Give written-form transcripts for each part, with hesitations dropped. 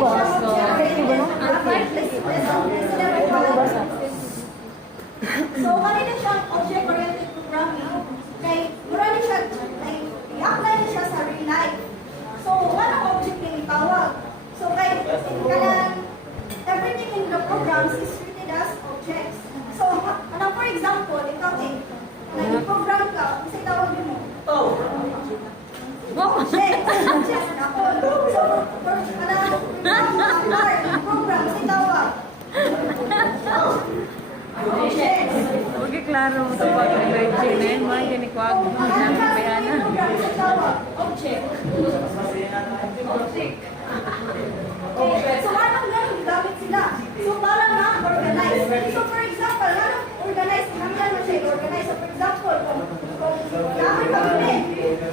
So, kanina siyang object-oriented programming. Kay, mura na siya, like, i-apply na siya sa real life. So, walang object na itawag. So, kay, kanang, everything in the programs is treated as objects. So, for example, ikaw nag-program ka, kasi tawag mo. Object. So, program, kasi tawag. Objects. Okay, klaro mo ito pag nag-grade mga kinikwag mo ng bayana. Object. Okay, so anong ganun gamit sila? So para ma-organize. So for example, anong organize? Hanggang mo siya i-organize. So for example, kung gamit kami,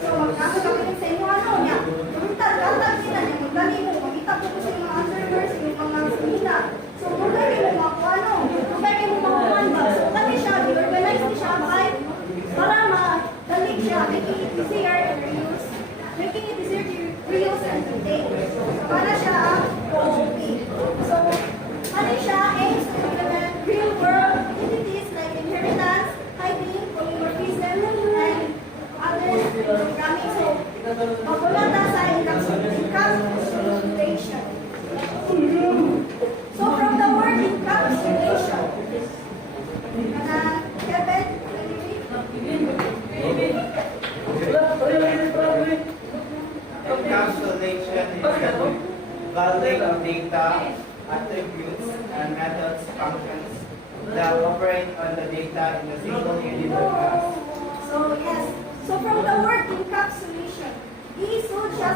so magkakot kami sa inyo ano niya. Gatag sila niya, magdali mo, mag-itag ko sa mga servers, yung mga seminar. So magdali mo makuha ano, magdali mo makuha ba? So kami siya, i-organize ni siya para ma-dalig siya, making it easier and reuse. Making it easier to reuse and retain. So para siya OOP. So ano siya aims to implement real-world entities like inheritance, hiding, polymorphism, and other programming. So mapulata sa encapsulation. So from the word encapsulation, Kevin, encapsulation is the bundling of data, attributes, and methods, functions that operate on the data in a single unit of class. So yes, so from the word encapsulation, iisod siya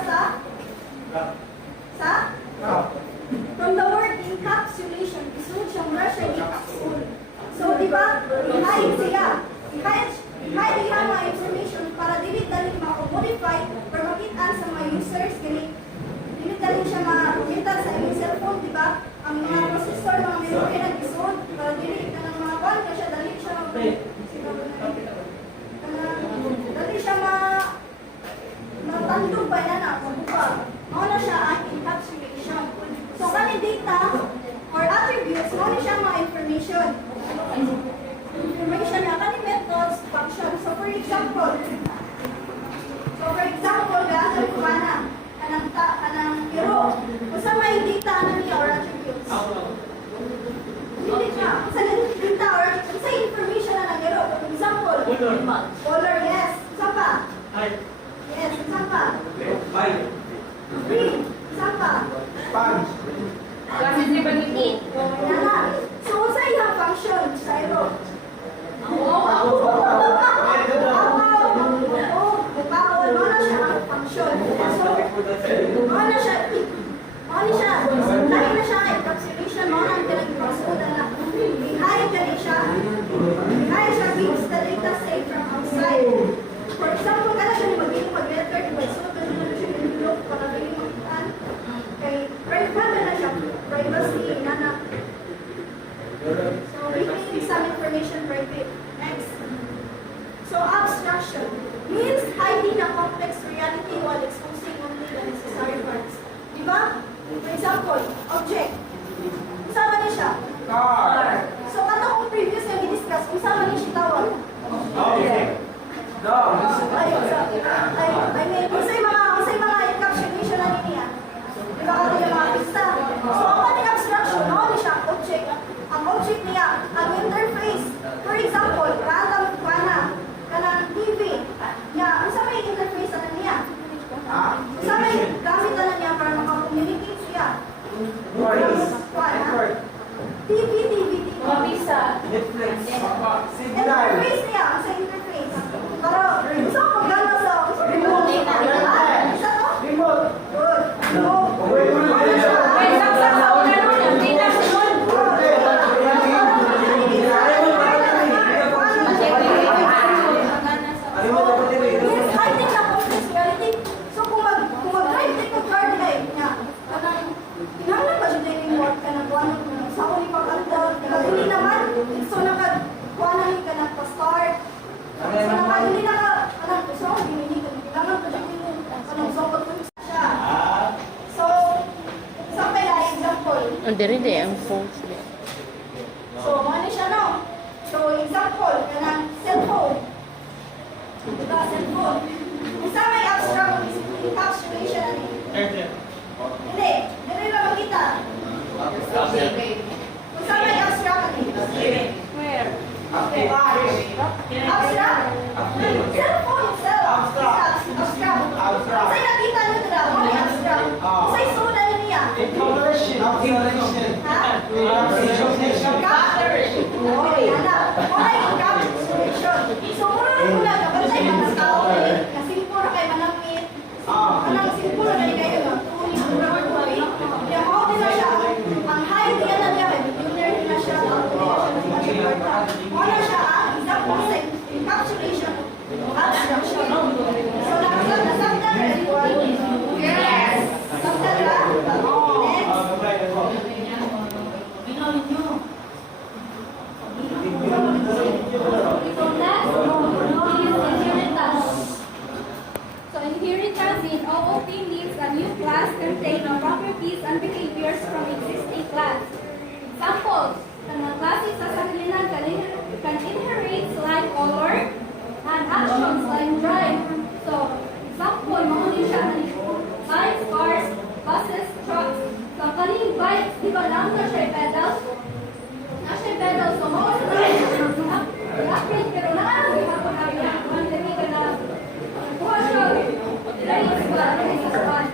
from the word encapsulation, isud siya mura siya i-capsule. So di ba, i-hide siya. I-hide niya mga information para dili-dali ma-modify or makita sa mga users, dili-dali siya makita sa inyong cellphone, di ba? Ang mga processor, mga memory nag-isod, para dili ka ng mga call, kasi dali siya dali siya matandog ba yan na, mabuka. Mauna siya ang encapsulation. So, kani data or attributes, mauna siya mga information. Information na kani methods, function. So, for example, gano'n ko kanang hero. Kung sa may data ano niya or attributes? Hindi ka. Kung sa data or kung sa information na ng hero. For example, color, yes. Saan pa? Yes, saan pa? Green. Saan pa? Kasi di ba nito? So, sa iyang function, sa hero. Function. So, ano siya? Dahil na siya encapsulation, mga ang pinag-ipasuda na i-hide siya, keeps the data safe from outside. For example, kada siya magiging mag-letter, so, na siya yung para magiging makitaan. Kay private na siya, privacy, nana. So, making some information private. Next. So, abstraction means hiding a complex reality while exposing only the necessary parts. Diba? For example, object. Ang diri di ang phones niya. So, ano siya, no? So, example, kanang cellphone. Diba, cellphone. Kung saan may abstract encapsulation, ano yun? Hindi, dili ba makita? Kung saan may abstract, ano yun? Where? Okay. Abstract? Cellphone itself. Abstract. Kung saan nakita nyo dila, may abstract. Kung saan sunan niya. Ha? Okay, anak. Wala yung encapsulation. So, muna lang, kapatay, mga tao kayo. Kasimpura kayo manamit. Anong simpura kayo kayo, no? Tuloy, mura, tuloy. Kaya mo din na siya. Ang high niya na niya, millionaire din na siya. Wala siya, example sa encapsulation, abstraction. So, nasaktan na rin. Yes! Nasaktan na. Next. So inheritance in OOP means a new class containing properties and behaviors from existing class. Examples, the classes sa saklinan can inherit like color and actions like drive. So, example, mahunin siya ng bikes, cars, buses, trucks. So, kaning bikes, di ba lang na siya pedal? Na siya pedal, so mahunin na upgrade, pero nakarang gihapon na yun. Ang dami ka na kuha siya, race ba, race as one.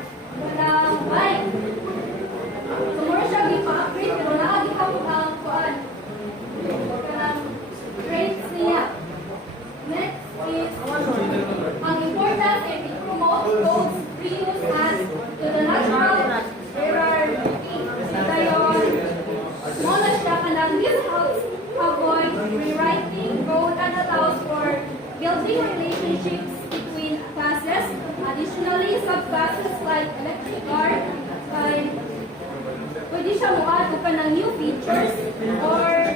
Na bike. So, mura siya gipa-upgrade, pero nakagihapon ang kuhaan. Kanang grades niya. Next is, ang importance is it promotes both reuse as to the natural hierarchy. Dayon, muna siya kanang this helps avoid rewriting code and allows for building relationships between classes. Additionally, subclasses like electric car, pwede siya mo-add ka ng new features or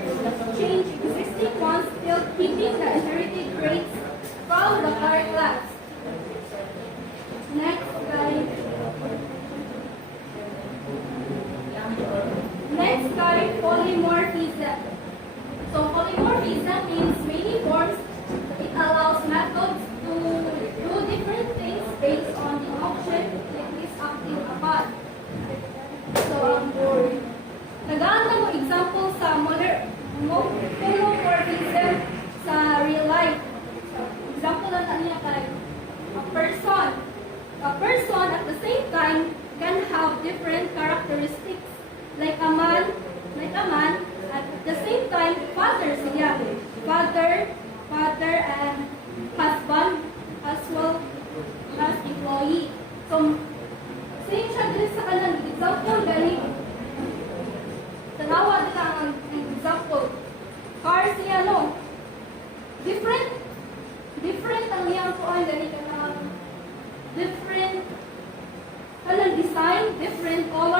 change existing ones still keeping the inherited traits from the car class. Next, guys. Next, guys, polymorphism. So, polymorphism means many forms. It allows methods to do different things based on the option it is acting upon. So, nag-aanda mo example sa polymorphism sa real life. Example lang niya kay a person. A person at the same time can have different characteristics. Like a man, at the same time, father siya. Father and husband as well as employee. So, same siya din sa kanang example gani. Tanawa nila ang example. Car siya, no? Different ang iyang kuan gani kanang different kanang design, different all